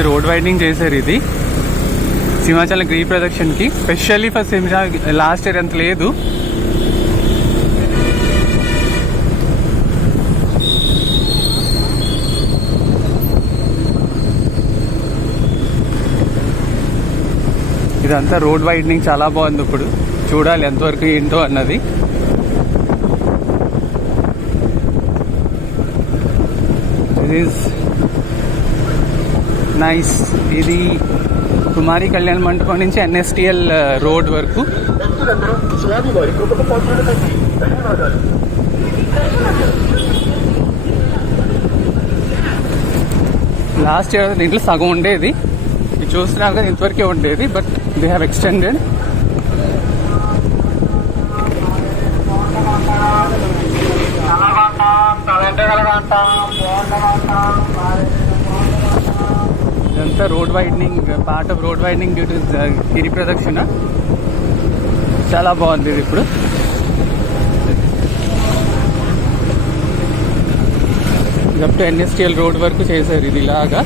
ఇది road widening చేశారు. ఇది సింహాచలం గిరి ప్రదక్షిణకి స్పెషల్లీ ఫర్ లాస్ట్ ఇయర్ అంత లేదు. ఇదంతా రోడ్ వైడనింగ్ చాలా బాగుంది. ఇప్పుడు చూడాలి ఎంతవరకు ఏంటో అన్నది. It is nice. ఇది కుమారి కళ్యాణ మండపం నుంచి ఎన్ఎస్టిఎల్ రోడ్ వరకు. లాస్ట్ ఇయర్ దీంట్లో సగం ఉండేది, ఇది చూస్తున్నారు కదా, ఇంతవరకే ఉండేది. But they have extended. ఇదంతా road widening, part of road widening due to Giri Pradakshina. చాలా బాగుంది ఇది. ఇప్పుడు అప్ టు ఎన్ఎస్టిఎల్ రోడ్ వరకు చేశారు ఇది ఇలాగా.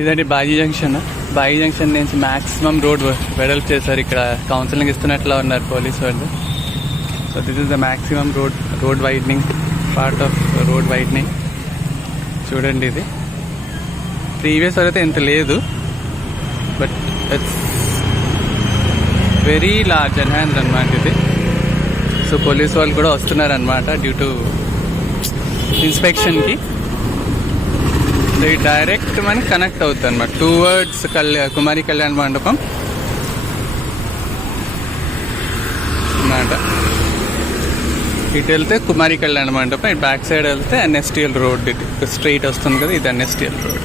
ఇదండి బాజీ జంక్షన్. బాజీ జంక్షన్ నుంచి మ్యాక్సిమం రోడ్ వెడల్పు చేశారు. ఇక్కడ కౌన్సిలింగ్ ఇస్తున్నట్లా ఉన్నారు పోలీస్ వాళ్ళు. So this is the maximum road widening, part of road widening. చూడండి, ఇది ప్రీవియస్ అయితే ఇంత లేదు, but it's very large enhance అనమాట ఇది. సో పోలీస్ వాళ్ళు కూడా వస్తున్నారు అనమాట డ్యూ టు ఇన్స్పెక్షన్కి. సో ఇది డైరెక్ట్ మనకి కనెక్ట్ అవుతుంది అనమాట టువర్డ్స్ కుమారి కళ్యాణ మండపం అన్నమాట. ఇటు వెళ్తే కుమారి కళ్యాణ మండపం, ఇటు బ్యాక్ సైడ్ వెళ్తే ఎన్ఎస్టిఎల్ రోడ్. ఇటు స్ట్రైట్ వస్తుంది కదా, ఇది ఎన్ఎస్టిఎల్ రోడ్.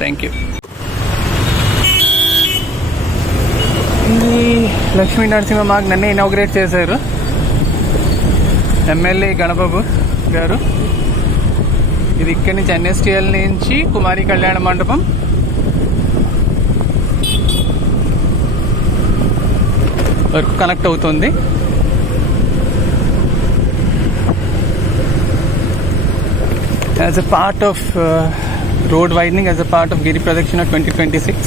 Thank you. ఇది లక్ష్మీ నరసింహ మాకు నన్ను ఇనాగ్రేట్ చేశారు ఎమ్మెల్యే గణబాబు గారు. ఇది ఇక్కడి నుంచి ఎన్ఎస్టిఎల్ నుంచి కుమారి కళ్యాణ మండపం వరకు కనెక్ట్ అవుతుంది. As a part of road widening, as a part of Giri Pradakshina 2026.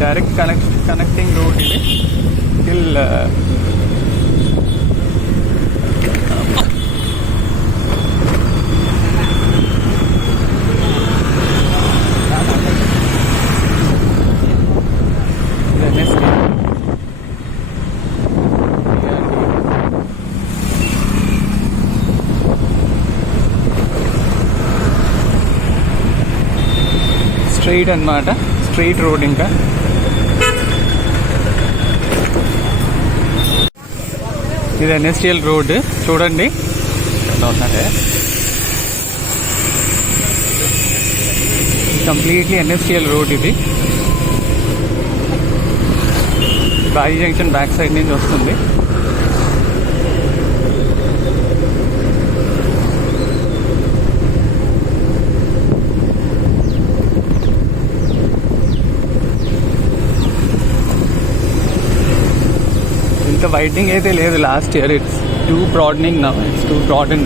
Direct connecting road ఇది టిల్ స్ట్రైట్ అన్నమాట, స్ట్రైట్ రోడ్. ఇంకా ఇది ఎన్ఎస్టిఎల్ రోడ్ చూడండి కంప్లీట్లీ ఎన్ఎస్టిఎల్ రోడ్. ఇది బాజీ జంక్షన్ బ్యాక్ సైడ్ నుంచి వస్తుంది. ఇంత వైడనింగ్ అయితే లేదు last year. It's two broadening now. It's two broaden.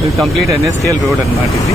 ఇది కంప్లీట్ ఎన్ఎస్టిఎల్ రోడ్ అన్నమాట ఇది.